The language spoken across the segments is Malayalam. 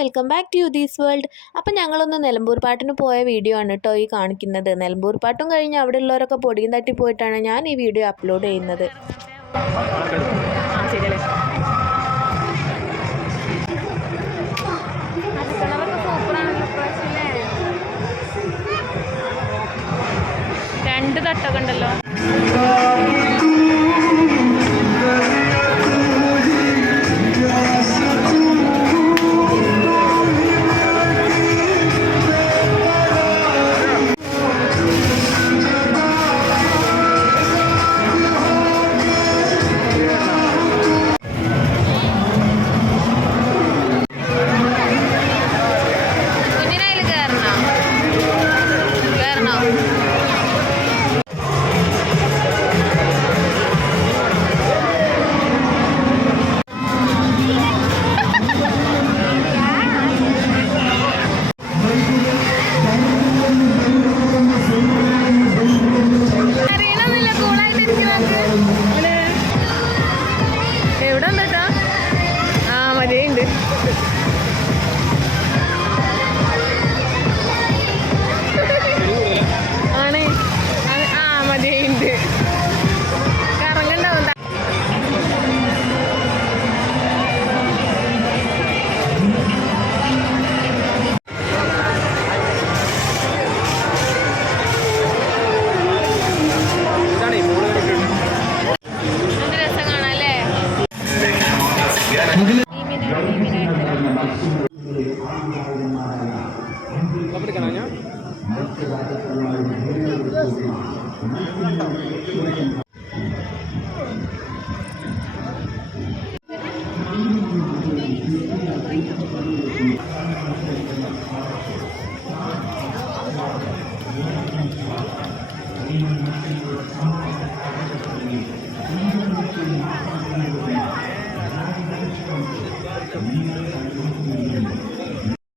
വെൽക്കം ബാക്ക് ടു യുദീസ് വേൾഡ്. അപ്പം ഞങ്ങളൊന്ന് നിലമ്പൂർ പാട്ടിന് പോയ വീഡിയോ ആണ് കേട്ടോ ഈ കാണിക്കുന്നത്. നിലമ്പൂർ പാട്ടും കഴിഞ്ഞ് അവിടെ ഉള്ളവരൊക്കെ പൊടിയും തട്ടി പോയിട്ടാണ് ഞാൻ ഈ വീഡിയോ അപ്ലോഡ് ചെയ്യുന്നത്. രണ്ട് തട്ടൊക്കെ ഉണ്ടല്ലോ.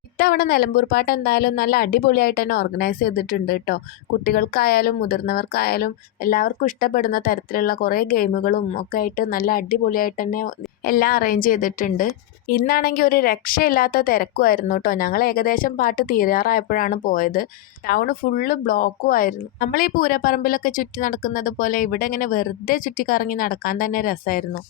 ഇത്തവണ നിലമ്പൂർ പാട്ട് എന്തായാലും നല്ല അടിപൊളിയായിട്ട് തന്നെ ഓർഗനൈസ് ചെയ്തിട്ടുണ്ട് കേട്ടോ. കുട്ടികൾക്കായാലും മുതിർന്നവർക്കായാലും എല്ലാവർക്കും ഇഷ്ടപ്പെടുന്ന തരത്തിലുള്ള കുറേ ഗെയിമുകളും ഒക്കെ ആയിട്ട് നല്ല അടിപൊളിയായിട്ട് തന്നെ എല്ലാം അറേഞ്ച് ചെയ്തിട്ടുണ്ട്. ഇന്നാണെങ്കിൽ ഒരു രക്ഷയില്ലാത്ത തിരക്കുമായിരുന്നു കേട്ടോ. ഞങ്ങൾ ഏകദേശം പാട്ട് തീരാറായപ്പോഴാണ് പോയത്. ടൗൺ ഫുള്ള് ബ്ലോക്കും ആയിരുന്നു. നമ്മൾ ഈ പൂരപ്പറമ്പിലൊക്കെ ചുറ്റി നടക്കുന്നത് പോലെ ഇവിടെ ഇങ്ങനെ വെറുതെ ചുറ്റിക്കറങ്ങി നടക്കാൻ തന്നെ രസമായിരുന്നു.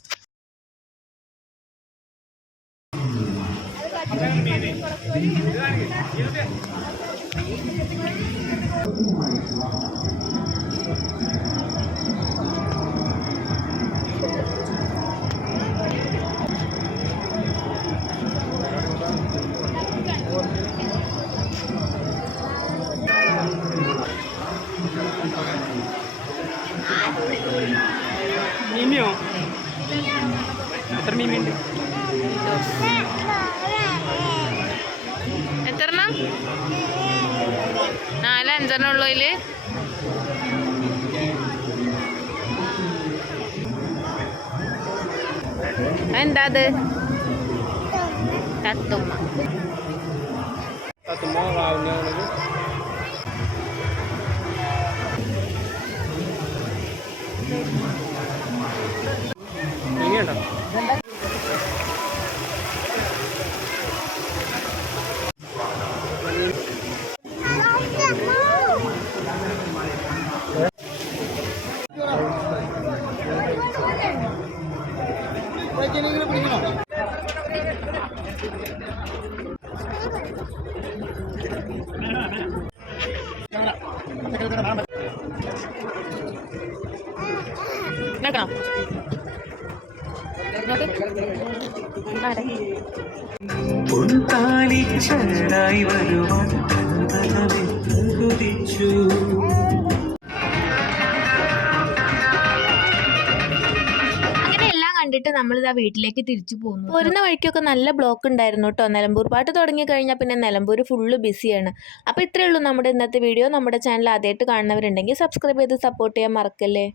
മീമിയോ എത്ര മീമിയുണ്ട്? എത്രണ്ണം? 4-5 ഉള്ളൂ. ഇതില് എന്താ അത്? തത്തുമ്മ. കണ്ടിട്ട് നമ്മളിതാ വീട്ടിലേക്ക് തിരിച്ചു പോകുന്നു. പോരുന്ന വഴിക്കൊക്കെ നല്ല ബ്ലോക്ക് ഉണ്ടായിരുന്നു കേട്ടോ. നിലമ്പൂർ പാട്ട് തുടങ്ങി കഴിഞ്ഞാൽ പിന്നെ നിലമ്പൂർ ഫുള്ള് ബിസിയാണ്. അപ്പോൾ ഇത്രയേ ഉള്ളൂ നമ്മുടെ ഇന്നത്തെ വീഡിയോ. നമ്മുടെ ചാനൽ ആദ്യമായിട്ട് കാണുന്നവരുണ്ടെങ്കിൽ സബ്സ്ക്രൈബ് ചെയ്ത് സപ്പോർട്ട് ചെയ്യാൻ മറക്കല്ലേ.